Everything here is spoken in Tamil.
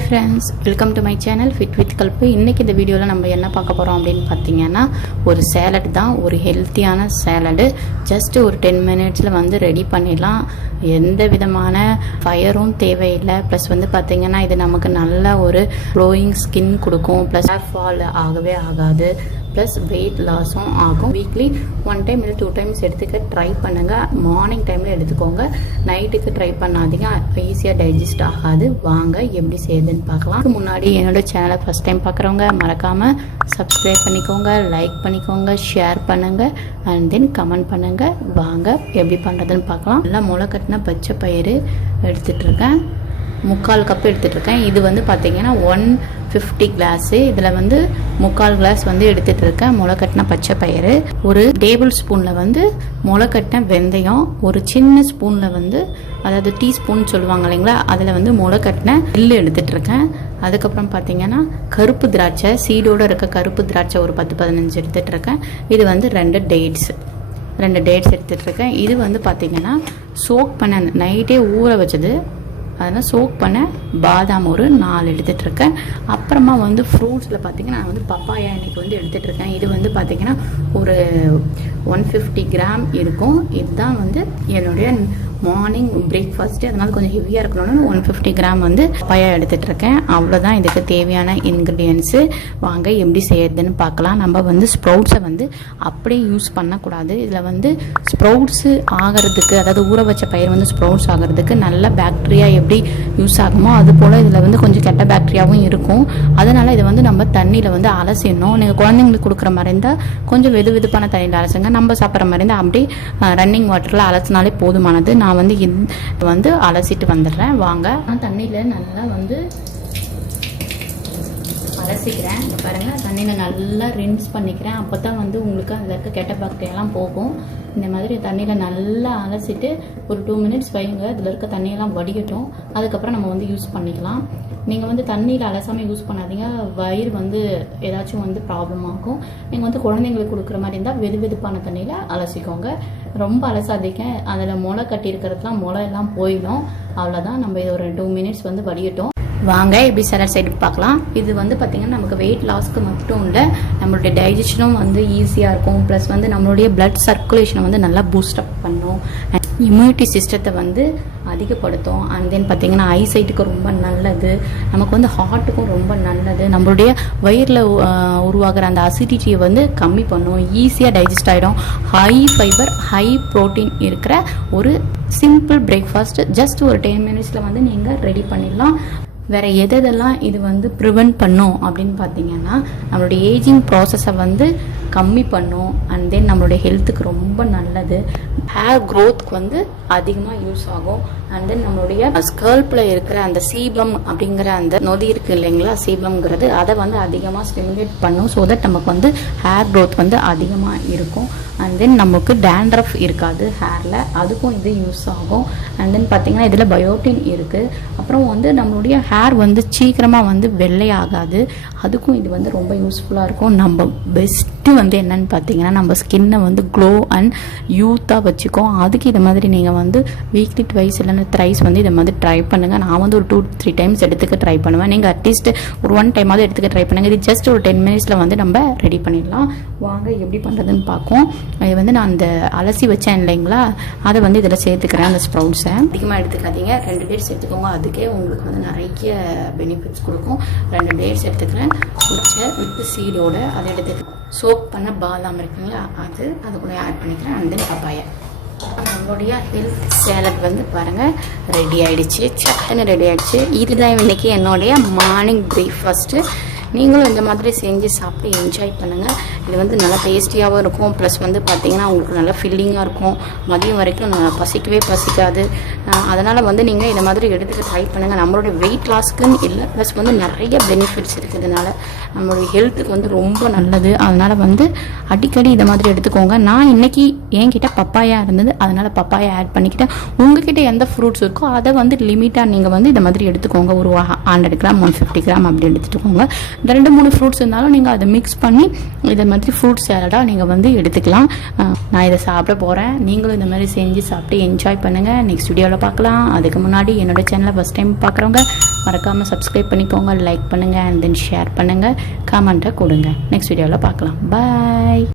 Hi friends, welcome to my channel fit with கல்பு. இன்றைக்கி இந்த வீடியோவில் நம்ம என்ன பார்க்க போகிறோம் அப்படின்னு பார்த்தீங்கன்னா, ஒரு சேலட் தான், ஒரு ஹெல்த்தியான சேலடு. ஜஸ்ட்டு ஒரு 10 மினிட்ஸில் வந்து ரெடி பண்ணிடலாம். எந்த விதமான ஃபயரும் தேவையில்லை. ப்ளஸ் வந்து பார்த்திங்கன்னா இது நமக்கு நல்ல ஒரு க்ளோயிங் ஸ்கின் கொடுக்கும். ப்ளஸ் ஹேர் ஃபால் ஆகவே ஆகாது. ப்ளஸ் வெயிட் லாஸும் ஆகும். வீக்லி 1 டைம் இல்லை 2 டைம்ஸ் எடுத்துக்க ட்ரை பண்ணுங்கள். மார்னிங் டைமில் எடுத்துக்கோங்க, நைட்டுக்கு ட்ரை பண்ணாதீங்க, ஈஸியாக டைஜஸ்ட் ஆகாது. வாங்க எப்படி செய்யுதுன்னு பார்க்கலாம். முன்னாடி என்னோட சேனலை ஃபஸ்ட் டைம் பார்க்குறவங்க மறக்காமல் சப்ஸ்கிரைப் பண்ணிக்கோங்க, லைக் பண்ணிக்கோங்க, ஷேர் பண்ணுங்கள், அண்ட் தென் கமெண்ட் பண்ணுங்கள். வாங்க எப்படி பண்ணுறதுன்னு பார்க்கலாம். நல்லா முளை கட்டின பச்சை பயிறு எடுத்துகிட்ருக்கேன், 3/4 கப் எடுத்துகிட்ருக்கேன். இது வந்து பார்த்திங்கன்னா 150 கிளாஸு. இதில் வந்து 3/4 கிளாஸ் வந்து எடுத்துகிட்ருக்கேன் முளை கட்டின பச்சை பயிறு. ஒரு டேபிள் ஸ்பூனில் வந்து முளை கட்டின வெந்தயம், ஒரு சின்ன ஸ்பூனில் வந்து அதாவது டீஸ்பூன் சொல்லுவாங்க இல்லைங்களா, அதில் வந்து முளை கட்டின எள்ளு எடுத்துகிட்ருக்கேன். அதுக்கப்புறம் பார்த்திங்கன்னா கருப்பு திராட்சை, சீடோடு இருக்க கருப்பு திராட்சை ஒரு 10-15 எடுத்துகிட்ருக்கேன். இது வந்து 2 டேட்ஸ் எடுத்துகிட்ருக்கேன். இது வந்து பார்த்திங்கன்னா சோக் பண்ண நைட்டே ஊற வச்சது, அதனால் சோக் பண்ண பாதாம் ஒரு 4 எடுத்துகிட்ருக்கேன். அப்புறமா வந்து ஃப்ரூட்ஸில் பார்த்திங்கன்னா நான் வந்து பப்பாயா இன்றைக்கி வந்து எடுத்துகிட்ருக்கேன். இது வந்து பார்த்திங்கன்னா ஒரு 150 கிராம் இருக்கும். இதுதான் வந்து என்னுடைய மார்னிங் பிரேக்ஃபாஸ்ட்டு. அதனால் கொஞ்சம் ஹெவியாக இருக்கணும்னு 150 கிராம் வந்து பப்பாயா எடுத்துகிட்ருக்கேன். அவ்வளோதான் இதுக்கு தேவையான இன்க்ரீடியன்ஸு. வாங்க எப்படி செய்யறதுன்னு பார்க்கலாம். நம்ம வந்து ஸ்ப்ரவுட்ஸை வந்து அப்படியே யூஸ் பண்ணக்கூடாது. இதில் வந்து ஸ்ப்ரவுட்ஸு ஆகிறதுக்கு, அதாவது ஊற வச்ச பயிர் வந்து ஸ்ப்ரவுட்ஸ் ஆகிறதுக்கு நல்ல பாக்டீரியா எப்படி யூஸ் ஆகுமோ அது போல் இதில் வந்து கொஞ்சம் கெட்ட பாக்டீரியாவும் இருக்கும். அதனால் இதை வந்து நம்ம தண்ணியில் வந்து அலசிடணும். நீங்கள் குழந்தைங்களுக்கு கொடுக்குற மாதிரி இருந்தால் கொஞ்சம் வெதுவெதுப்பான தண்ணியில் அலசுங்க. நம்ம சாப்பிட்ற மாதிரி இருந்தால் அப்படியே ரன்னிங் வாட்டரில் அலசினாலே போதுமானது. நான் வந்து அலசிட்டு வந்துடுறேன். வாங்க, நான் தண்ணியில் நல்லா வந்து அலசிக்கிறேன். பாருங்கள், தண்ணியில் நல்லா ரின்ஸ் பண்ணிக்கிறேன். அப்போ தான் வந்து உங்களுக்கு அதில் இருக்க கெட்ட பாக்டீரியாலாம் போகும். இந்த மாதிரி தண்ணியில் நல்லா அலசிட்டு ஒரு 2 மினிட்ஸ் வைங்க. அதில் இருக்க தண்ணியெல்லாம் வடிகட்டும். அதுக்கப்புறம் நம்ம வந்து யூஸ் பண்ணிக்கலாம். நீங்கள் வந்து தண்ணியில் அலசாமல் யூஸ் பண்ணாதீங்க, வயிறு வந்து ஏதாச்சும் வந்து ப்ராப்ளம் ஆகும். நீங்கள் வந்து குழந்தைங்களுக்கு கொடுக்குற மாதிரி இருந்தால் வெதுவெதுப்பான தண்ணியில் அலசிக்கோங்க. ரொம்ப அலசாதீங்க, அதில் முளை கட்டி இருக்கிறதுலாம் முளை எல்லாம் போயிடும். அவ்வளோதான். நம்ம இது ஒரு 2 மினிட்ஸ் வந்து வடிகட்டும். வாங்க எப்படி சேலட் சைடு பார்க்கலாம். இது வந்து பார்த்திங்கன்னா நமக்கு வெயிட் லாஸ்க்கு மட்டும் இல்லை, நம்மளுடைய டைஜஷனும் வந்து ஈஸியாக இருக்கும். ப்ளஸ் வந்து நம்மளுடைய பிளட் சர்க்குலேஷனை வந்து நல்லா பூஸ்டப் பண்ணும், இம்யூனிட்டி சிஸ்டத்தை வந்து அதிகப்படுத்தும். அண்ட் தென் பார்த்திங்கன்னா ஐசைட்டுக்கு ரொம்ப நல்லது, நமக்கு வந்து ஹார்ட்டுக்கும் ரொம்ப நல்லது. நம்மளுடைய வயிறில் உருவாகிற அந்த அசிடிட்டியை வந்து கம்மி பண்ணும், ஈஸியாக டைஜஸ்ட் ஆகிடும். ஹை ஃபைபர், ஹை ப்ரோட்டீன் இருக்கிற ஒரு சிம்பிள் பிரேக்ஃபாஸ்ட். ஜஸ்ட் ஒரு 10 மினிட்ஸில் வந்து நீங்கள் ரெடி பண்ணிடலாம். வேறு எதெல்லாம் இது வந்து ப்ரிவென்ட் பண்ணும் அப்படின்னு பார்த்தீங்கன்னா, நம்மளுடைய ஏஜிங் ப்ராசஸை வந்து கம்மி பண்ணும். அண்ட் தென் நம்மளுடைய ஹெல்த்துக்கு ரொம்ப நல்லது. ஹேர் க்ரோத்துக்கு வந்து அதிகமாக யூஸ் ஆகும். அண்ட் தென் நம்மளுடைய ஸ்கல்ப்பில் இருக்கிற அந்த சீபம் அப்படிங்கிற அந்த நொதி இருக்குது இல்லைங்களா, சீபம்ங்கிறது, அதை வந்து அதிகமாக ஸ்டிமுலேட் பண்ணும். ஸோ தட் நமக்கு வந்து ஹேர் க்ரோத் வந்து அதிகமாக இருக்கும். அண்ட் தென் நமக்கு டேண்ட்ரஃப் இருக்காது ஹேரில், அதுக்கும் இது யூஸ் ஆகும். அண்ட் தென் பார்த்திங்கன்னா இதில் பயோட்டின் இருக்குது. அப்புறம் வந்து நம்மளுடைய ஹேர் வந்து சீக்கிரமாக வந்து வெள்ளையாகாது, அதுக்கும் இது வந்து ரொம்ப யூஸ்ஃபுல்லாக இருக்கும். நம்ம பெஸ்ட்டு வந்து என்னன்னு பார்த்தீங்கன்னா, நம்ம ஸ்கின்னை வந்து க்ளோ அண்ட் யூத்தாக வச்சுக்கோம். அதுக்கு இதை மாதிரி நீங்கள் வந்து வீக்லி 2 இல்லைன்னா 3 வந்து இதை மாதிரி ட்ரை பண்ணுங்கள். நான் வந்து ஒரு 2-3 டைம்ஸ் எடுத்துக்க ட்ரை பண்ணுவேன். நீங்கள் அட்லீஸ்ட் ஒரு 1 டைமாவது எடுத்துக்க ட்ரை பண்ணுங்கள். இது ஜஸ்ட் ஒரு 10 மினிட்ஸில் வந்து நம்ம ரெடி பண்ணிடலாம். வாங்க எப்படி பண்ணுறதுன்னு பார்ப்போம். இது வந்து நான் அந்த அலசி வச்சேன் இல்லைங்களா, அதை வந்து இதில் சேர்த்துக்கிறேன். அந்த ஸ்ப்ரவுட்ஸை அதிகமாக எடுத்துக்காதீங்க, 2 டேட்ஸ் எடுத்துக்கோங்க. அதுக்கே உங்களுக்கு வந்து நிறைய பெனிஃபிட்ஸ் கொடுக்கும். 2 டேட்ஸ் எடுத்துக்கிறேன், உச்சை வித்து சீடோட. அதை எடுத்துக்கிறேன். சோக் பண்ண பாதாம் இருக்குங்களா, அது கூட ஆட் பண்ணிக்கிறேன். And then papaya. நம்மளுடைய ஹெல்த் சேலட் வந்து பாருங்கள் ரெடி ஆகிடுச்சு, சட்டுன்னு ரெடி ஆகிடுச்சு. இதுதான் இன்றைக்கி என்னுடைய மார்னிங் பிரேக்ஃபாஸ்ட்டு. நீங்களும் இந்த மாதிரி செஞ்சு சாப்பிட்டு என்ஜாய் பண்ணுங்கள். இது வந்து நல்லா டேஸ்டியாகவும் இருக்கும். ப்ளஸ் வந்து பார்த்திங்கன்னா உங்களுக்கு நல்லா ஃபில்லிங்காக இருக்கும். மதியம் வரைக்கும் பசிக்கவே பசிக்காது. அதனால் வந்து நீங்கள் இந்த மாதிரி எடுத்துக்க ட்ரை பண்ணுங்கள். நம்மளுடைய வெயிட் லாஸ்க்குன்னு இல்லை, ப்ளஸ் வந்து நிறைய பெனிஃபிட்ஸ் இருக்கிறதுனால நம்மளுடைய ஹெல்த்துக்கு வந்து ரொம்ப நல்லது. அதனால் வந்து அடிக்கடி இதை மாதிரி எடுத்துக்கோங்க. நான் இன்றைக்கி என்கிட்ட பப்பாயா இருந்தது, அதனால் பப்பாயா ஆட் பண்ணிக்கிட்டேன். உங்ககிட்ட எந்த ஃப்ரூட்ஸ் இருக்கோ அதை வந்து லிமிட்டாக நீங்கள் வந்து இதை மாதிரி எடுத்துக்கோங்க. ஒரு 100 கிராம் 150 கிராம் அப்படி எடுத்துக்கோங்க. 2-3 ஃப்ரூட்ஸ் இருந்தாலும் நீங்கள் அதை மிக்ஸ் பண்ணி இதை மாதிரி ஃப்ரூட் சேலடாக நீங்கள் வந்து எடுத்துக்கலாம். நான் இதை சாப்பிட போகிறேன். நீங்களும் இந்த மாதிரி செஞ்சு சாப்பிட்டு என்ஜாய் பண்ணுங்கள். நெக்ஸ்ட் வீடியோவில் பார்க்கலாம். அதுக்கு முன்னாடி என்னோட சேனலை ஃபஸ்ட் டைம் பார்க்குறவங்க மறக்காமல் சப்ஸ்கிரைப் பண்ணிக்கோங்க, லைக் பண்ணுங்கள், அண்ட் தென் ஷேர் பண்ணுங்கள், கமெண்ட்டை கொடுங்க. நெக்ஸ்ட் வீடியோவில் பார்க்கலாம். பாய்.